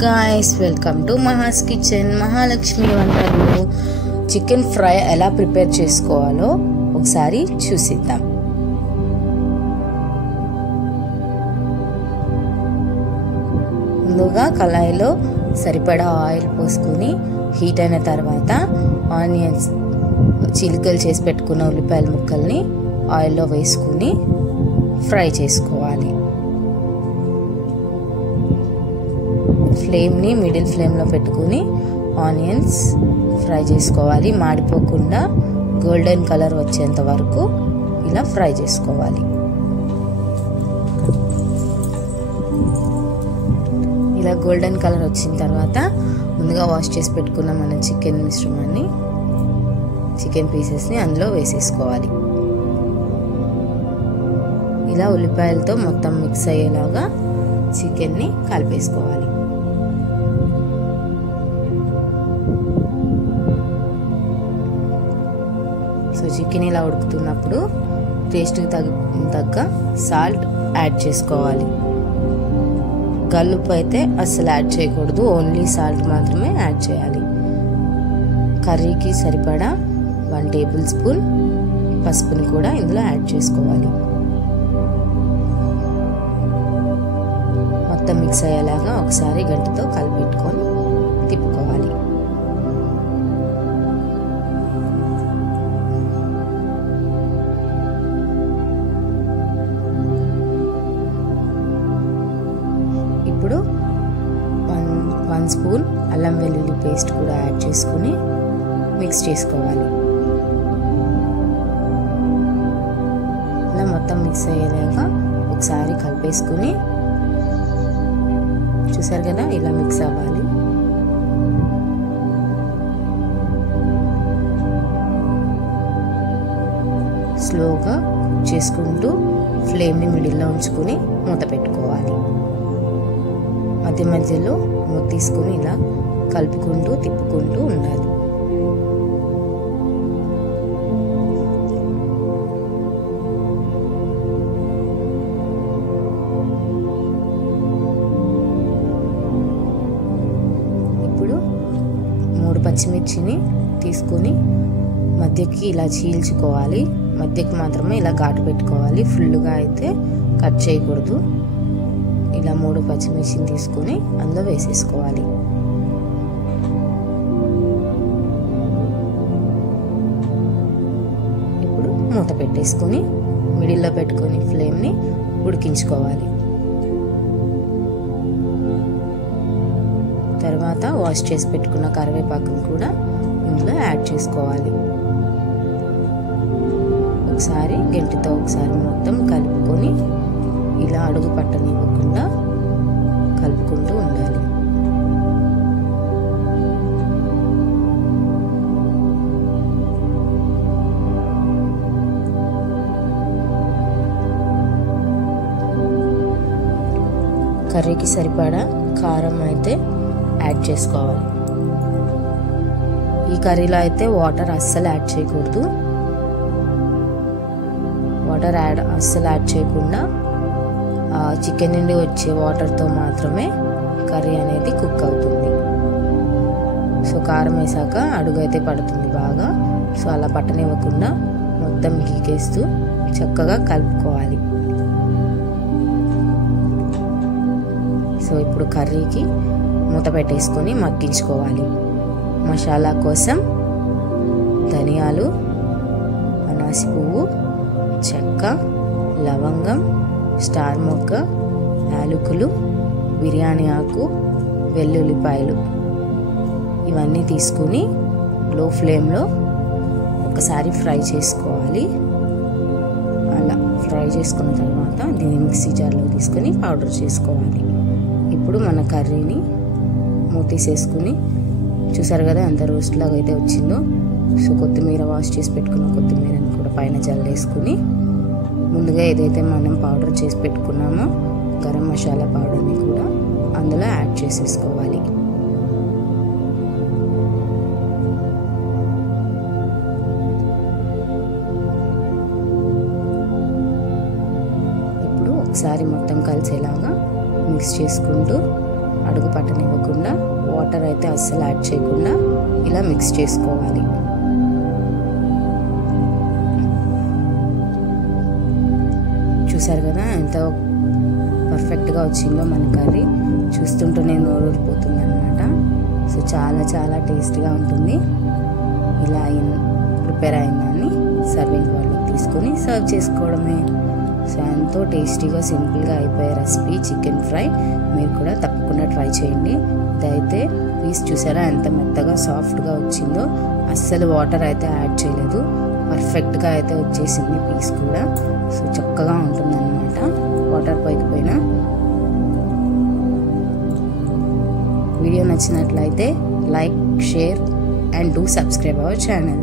Guys welcome to महास kitchen Mahalakshmi వంటలు chicken fry ఎలా ప్రిపేర్ చేసుకోవాలో ఒకసారి చూసిద్దాం। ముందుగా కళాయిలో సరిపడా ఆయిల్ పోసుకొని హీట్ అయిన తర్వాత ఆనియన్స్ చిలికలు చేసి పెట్టుకున్న ఉల్లిపాయల ముక్కల్ని ఆయిల్లో వేసుకొని ఫ్రై చేసుకోవాలి। ఫ్లేమ్ ని మిడిల్ ఫ్లేమ్ లో పెట్టుకొని ఆనియన్స్ ఫ్రై చేసుకోవాలి। మాడిపోకుండా గోల్డెన్ కలర్ వచ్చేంత వరకు ఇలా ఫ్రై చేసుకోవాలి। ఇలా గోల్డెన్ కలర్ వచ్చిన తర్వాత ముందుగా వాష్ చేసి పెట్టుకున్న మన చికెన్ మిశ్రమాన్ని చికెన్ పీసెస్ ని అందులో వేసేసుకోవాలి। ఇలా ఉల్లిపాయలతో మొత్తం మిక్స్ అయ్యేలాగా చికెన్ ని కలిపేసుకోవాలి। సో చికెన్ ఇలా ఉడుకుతున్నప్పుడు టేస్ట్కి తగ్గ సాల్ట్ యాడ్ చేసుకోవాలి। గల్లుప్పు అయితే అస్సలు యాడ్ చేయకూడదు, ఓన్లీ సాల్ట్ మాత్రమే యాడ్ చేయాలి। కర్రీకి సరిపడా 1 టేబుల్ స్పూన్ పసుపుని కూడా ఇందులో యాడ్ చేసుకోవాలి। మొత్తం మిక్స్ అయ్యేలాగా ఒకసారి గంటతో కలిపెట్టుకొని తిప్పుకోవాలి। ఇప్పుడు 1 స్పూన్ అల్లం వెల్లుల్లి పేస్ట్ కూడా యాడ్ చేసుకుని మిక్స్ చేసుకోవాలి। ఇలా మొత్తం మిక్స్ అయ్యేలాగా ఒకసారి కలిపేసుకుని చూసారు కదా ఇలా మిక్స్ అవ్వాలి। స్లోగా చేసుకుంటూ ఫ్లేమ్ని మిడిల్లో ఉంచుకొని మూత పెట్టుకోవాలి। మధ్య మధ్యలో మూత తీసుకుని ఇలా కలుపుకుంటూ తిప్పుకుంటూ ఉండాలి। ఇప్పుడు 3 పచ్చిమిర్చిని తీసుకొని మధ్యకి ఇలా చీల్చుకోవాలి। మధ్యకి మాత్రమే ఇలా ఘాటు పెట్టుకోవాలి, ఫుల్గా అయితే కట్ చేయకూడదు। ఇలా 3 పచ్చిమిర్చిని తీసుకొని అందులో వేసేసుకోవాలి। ఇప్పుడు మూత పెట్టేసుకొని మిడిల్లో పెట్టుకొని ఫ్లేమ్ని ఉడికించుకోవాలి। తర్వాత వాష్ చేసి పెట్టుకున్న కరివేపాకును కూడా ఇందులో యాడ్ చేసుకోవాలి। ఒకసారి గంటితో ఒకసారి మొత్తం కలుపుకొని ఇలా అడుగు పట్టనివ్వకుండా కలుపుకుంటూ ఉండాలి। కర్రీకి సరిపడా కారం అయితే యాడ్ చేసుకోవాలి। ఈ కర్రీలో అయితే వాటర్ అస్సలు యాడ్ చేయకూడదు, వాటర్ అస్సలు యాడ్ చేయకుండా చికెన్ నుండి వచ్చే వాటర్తో మాత్రమే కర్రీ అనేది కుక్ అవుతుంది। సో కారం వేసాక అడుగు అయితే పడుతుంది బాగా, సో అలా పట్టనివ్వకుండా మొత్తం గీకేస్తూ చక్కగా కలుపుకోవాలి। సో ఇప్పుడు కర్రీకి మూత పెట్టేసుకొని మగ్గించుకోవాలి। మసాలా కోసం ధనియాలు, అనాసి పువ్వు, చెక్క, లవంగం, స్టార్ మొగ్గ, యాలకులు, బిర్యానీ ఆకు, వెల్లుల్లిపాయలు ఇవన్నీ తీసుకుని లో ఫ్లేమ్లో ఒకసారి ఫ్రై చేసుకోవాలి। అలా ఫ్రై చేసుకున్న తర్వాత దీన్ని మిక్సీ జార్లో తీసుకొని పౌడర్ చేసుకోవాలి। ఇప్పుడు మన కర్రీని మూతీసేసుకుని చూసారు కదా ఎంత రోస్ట్ లాగా అయితే వచ్చిందో। సో కొత్తిమీర వాష్ చేసి పెట్టుకున్న కొత్తిమీరని కూడా పైన జల్లేసుకుని ముందుగా ఏదైతే మనం పౌడర్ చేసి పెట్టుకున్నామో గరం మసాలా పౌడర్ని కూడా అందులో యాడ్ చేసేసుకోవాలి। ఇప్పుడు ఒకసారి మొత్తం కలిసేలాగా మిక్స్ చేసుకుంటూ అడుగు పట్టనివ్వకుండా వాటర్ అయితే అస్సలు యాడ్ చేయకుండా ఇలా మిక్స్ చేసుకోవాలి. చూసారు కదా ఎంత పర్ఫెక్ట్గా వచ్చిందో మన కర్రీ. చూస్తుంటేనే నోరూరిపోతుంది అనమాట. సో చాలా చాలా టేస్ట్గా ఉంటుంది. ఇలా ప్రిపేర్ అయిందాన్ని సర్వింగ్ బౌల్లో తీసుకొని సర్వ్ చేసుకోవడమే. సో ఎంతో టేస్టీగా సింపుల్గా అయిపోయే రెసిపీ చికెన్ ఫ్రై. మీరు కూడా తప్పకుండా ట్రై చేయండి. ఇదైతే పీస్ చూసారా ఎంత మెత్తగా సాఫ్ట్గా వచ్చిందో. అస్సలు వాటర్ అయితే యాడ్ చేయలేదు, పర్ఫెక్ట్గా అయితే వచ్చేసింది పీస్ కూడా. సో చక్కగా ఉంటుందన్నమాట వాటర్ పోయిపోయినా. వీడియో నచ్చినట్లయితే like, share and do subscribe our channel.